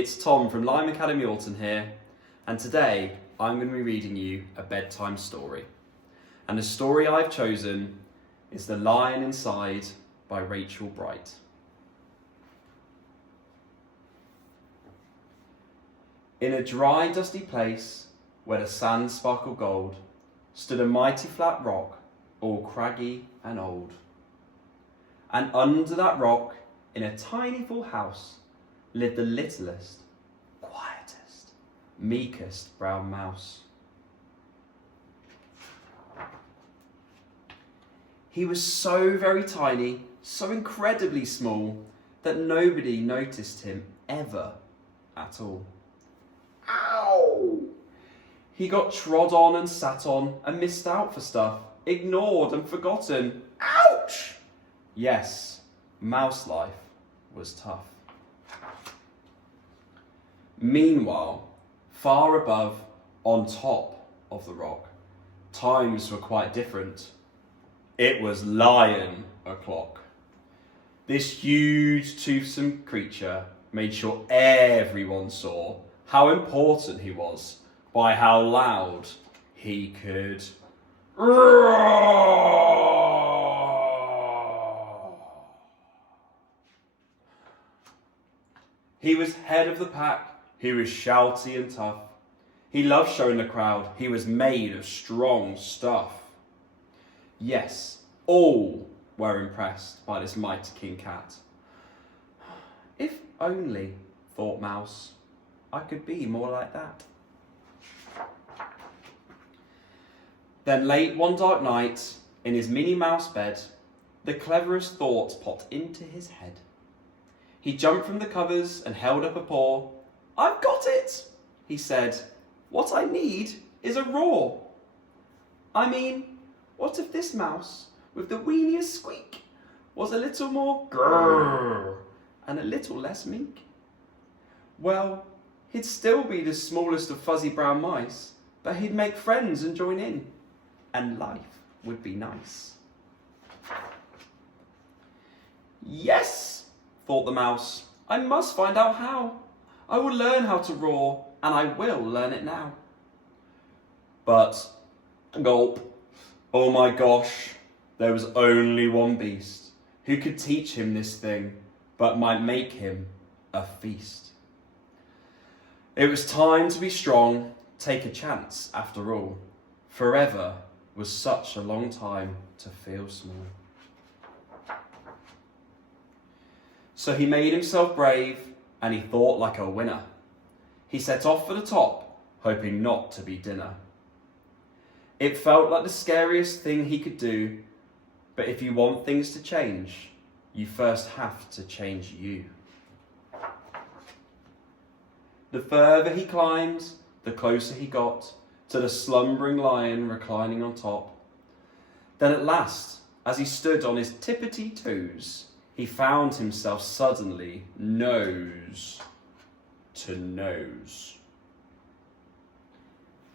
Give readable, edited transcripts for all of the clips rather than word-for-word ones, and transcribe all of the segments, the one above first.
it's Tom from Lyme Academy Alton here, and today I'm going to be reading you a bedtime story. And the story I've chosen is The Lion Inside by Rachel Bright. In a dry, dusty place where the sand sparkled gold, stood a mighty flat rock, all craggy and old. And under that rock, in a tiny full house, lived the littlest, quietest, meekest brown mouse. He was so very tiny, so incredibly small, that nobody noticed him ever at all. Ow! He got trod on and sat on and missed out for stuff, ignored and forgotten. Ouch! Yes, mouse life was tough. Meanwhile, far above, on top of the rock, times were quite different. It was Lion o'clock. This huge, toothsome creature made sure everyone saw how important he was by how loud he could roar. He was head of the pack. He was shouty and tough. He loved showing the crowd he was made of strong stuff. Yes, all were impressed by this mighty king cat. If only, thought Mouse, I could be more like that. Then late one dark night, in his Minnie Mouse bed, the cleverest thoughts popped into his head. He jumped from the covers and held up a paw. I've got it, he said. What I need is a roar. I mean, what if this mouse, with the weeniest squeak, was a little more grrr and a little less meek? Well, he'd still be the smallest of fuzzy brown mice, but he'd make friends and join in, and life would be nice. Yes, thought the mouse, I must find out how. I will learn how to roar, and I will learn it now. But, gulp, oh my gosh, there was only one beast who could teach him this thing, but might make him a feast. It was time to be strong, take a chance after all. Forever was such a long time to feel small. So he made himself brave, and he thought like a winner. He set off for the top, hoping not to be dinner. It felt like the scariest thing he could do, but if you want things to change, you first have to change you. The further he climbed, the closer he got to the slumbering lion reclining on top. Then at last, as he stood on his tippity toes, he found himself suddenly nose to nose.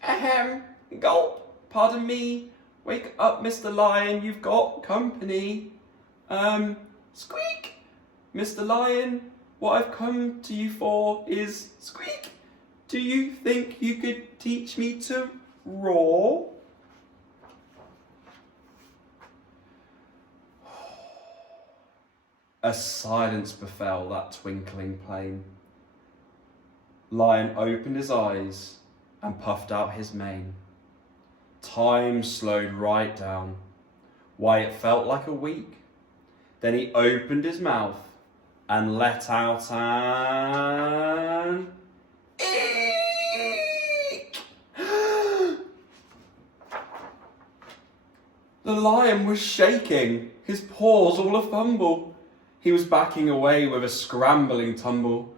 Ahem, gulp, pardon me. Wake up, Mr. Lion, you've got company. Squeak, Mr. Lion, what I've come to you for is squeak. Do you think you could teach me to roar? A silence befell that twinkling plain. Lion opened his eyes and puffed out his mane. Time slowed right down. Why, it felt like a week. Then he opened his mouth and let out an eek. The lion was shaking, his paws all a-fumble. He was backing away with a scrambling tumble.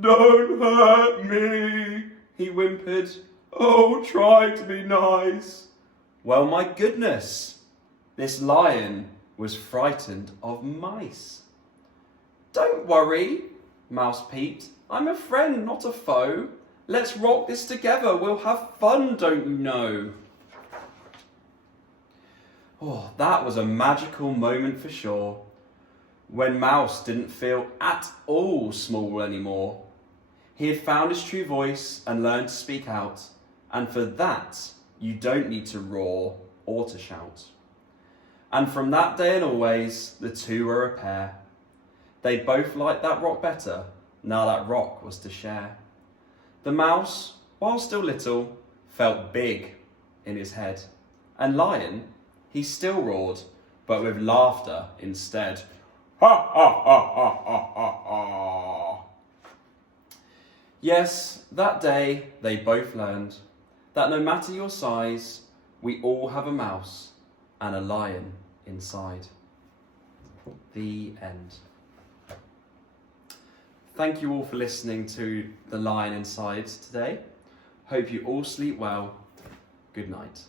Don't hurt me, he whimpered. Oh, try to be nice. Well, my goodness, this lion was frightened of mice. Don't worry, Mouse peeped. I'm a friend, not a foe. Let's rock this together, we'll have fun, don't you know? Oh, that was a magical moment for sure, when Mouse didn't feel at all small anymore. He had found his true voice and learned to speak out, and for that, you don't need to roar or to shout. And from that day and always, the two were a pair. They both liked that rock better, now that rock was to share. The mouse, while still little, felt big in his head. And Lion, he still roared, but with laughter instead. Ha ha ha ha ha ha ha. Yes, that day they both learned that no matter your size, we all have a mouse and a lion inside. The end. Thank you all for listening to The Lion Inside today. Hope you all sleep well. Good night.